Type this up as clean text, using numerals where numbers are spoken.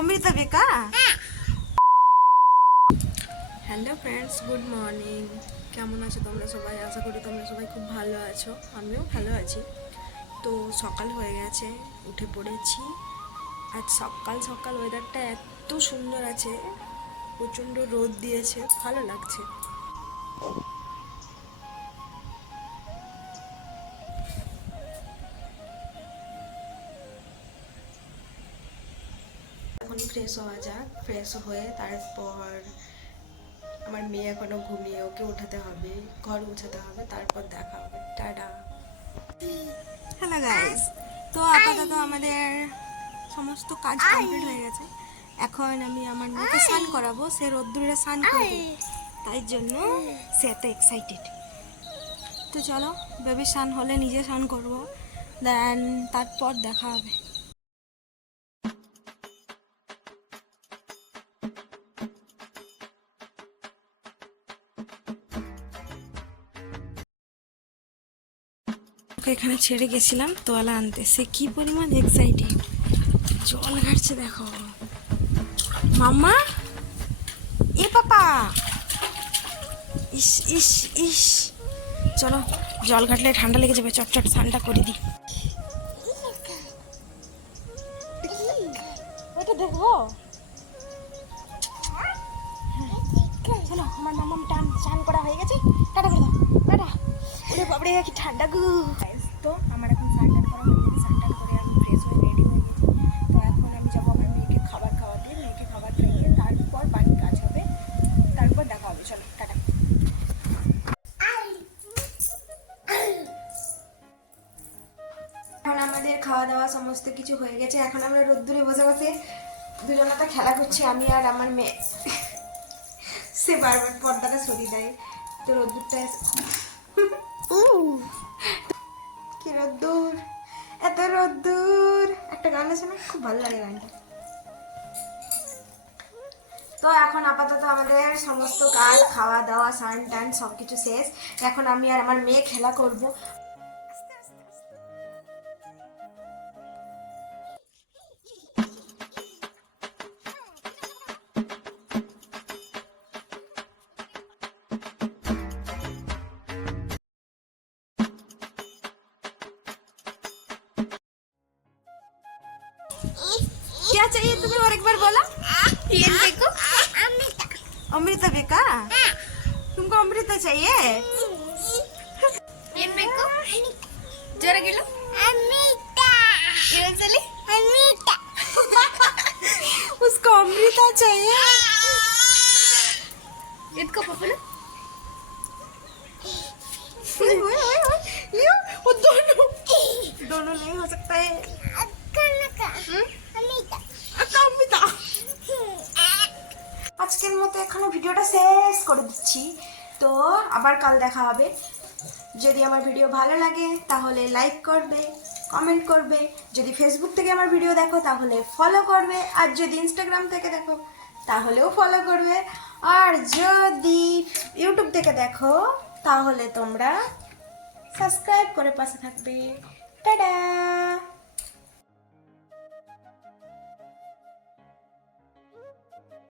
অমৃতা বেকা। Hello friends, good morning. কেমন আছো তোমরা সবাই? আশা করি তোমরা সবাই খুব ভালো আছো, আমিও ভালো আছি। তো সকাল হয়ে গেছে, উঠে পড়েছি। আজ সকাল সকাল ওয়েদারটা এত সুন্দর আছে, প্রচণ্ড রোদ দিয়েছে, ভালো লাগছে। এখন ফ্রেশ হওয়া যাক। ফ্রেশ হয়ে তারপর আমার মেয়ে এখনো ঘুমিয়ে, ওকে উঠাতে হবে, ঘর মুছাতে হবে, তারপর দেখা হবে। টাটা। হ্যালো গাইস, তো আপাতত আমাদের সমস্ত কাজ কমপ্লিট হয়ে গেছে। এখন আমি আমার মেয়েকে স্নান করাবো, সে রোদ্দুরে স্নান করবে, তাই জন্য সে এত এক্সাইটেড। তো চলো, বেবি স্নান হলে নিজে স্নান করবো, দেন তারপর দেখা হবে। ওকে এখানে ছেড়ে গেছিলাম তোয়ালা আনতে, সে কি পরিমাণ এক্সাইটেড, জল ঘাটছে দেখো। মাম্মা, এ পাপা, ইস ইস ইস। চলো, জল ঘাটলে ঠান্ডা লেগে যাবে, চটচট ঠান্ডা করে দিই। ওইটা দেখো। চলো, আমার মামাম স্নান করা হয়ে গেছে, টাটা করে দাও, টাটা। ওরে বাবরে কি ঠান্ডা গু। তো আমার এখন স্নান করা হয়ে গেছে, স্নান করে আমি ফ্রেশ হয়ে রেডি হয়ে গেছি। তো এখন আমি যাবো আমার মেয়েকে খাবার খাওয়াতে, মেয়েকে খাবার খাইয়ে তারপর বাড়ির কাজ হবে, তারপর দেখা হবে। চলো, টাটা। এখন আমাদের খাওয়া দাওয়া সমস্ত কিছু হয়ে গেছে। এখন আমরা রোদ্দুরে বসে বসে দুজনটা খেলা করছি, আমি আর আমার মেয়ে। সে বারবার পর্দাটা সরিয়ে দেয়, তো রোদ্দুরটা কি রোদ্দুর, এত রোদ্দুর। একটা গান আছে না, খুব ভালো লাগে গানটা। তো এখন আপাতত আমাদের সমস্ত কাজ, খাওয়া দাওয়া, স্নান টান সবকিছু শেষ। এখন আমি আর আমার মেয়ে খেলা করব। क्या चाहिए तुम्हें और एक बार बोला? ये देखो, अमृता बेका, तुमको अमृता चाहिए? ये देखो, जरा गिलो। अमृता, अमृता, उसको अमृता चाहिए। इसको पकड़ो। वो दोनों नहीं हो सकता है। আজকের মতো এখানে ভিডিওটা শেষ করে দিচ্ছি। তো আবার কাল দেখা হবে। যদি আমার ভিডিও ভালো লাগে তাহলে লাইক করবে, কমেন্ট করবে। যদি ফেসবুক থেকে আমার ভিডিও দেখো তাহলে ফলো করবে, আর যদি ইনস্টাগ্রাম থেকে দেখো তাহলেও ফলো করবে, আর যদি ইউটিউব থেকে দেখো তাহলে তোমরা সাবস্ক্রাইব করে পাশে থাকবে। টাটা।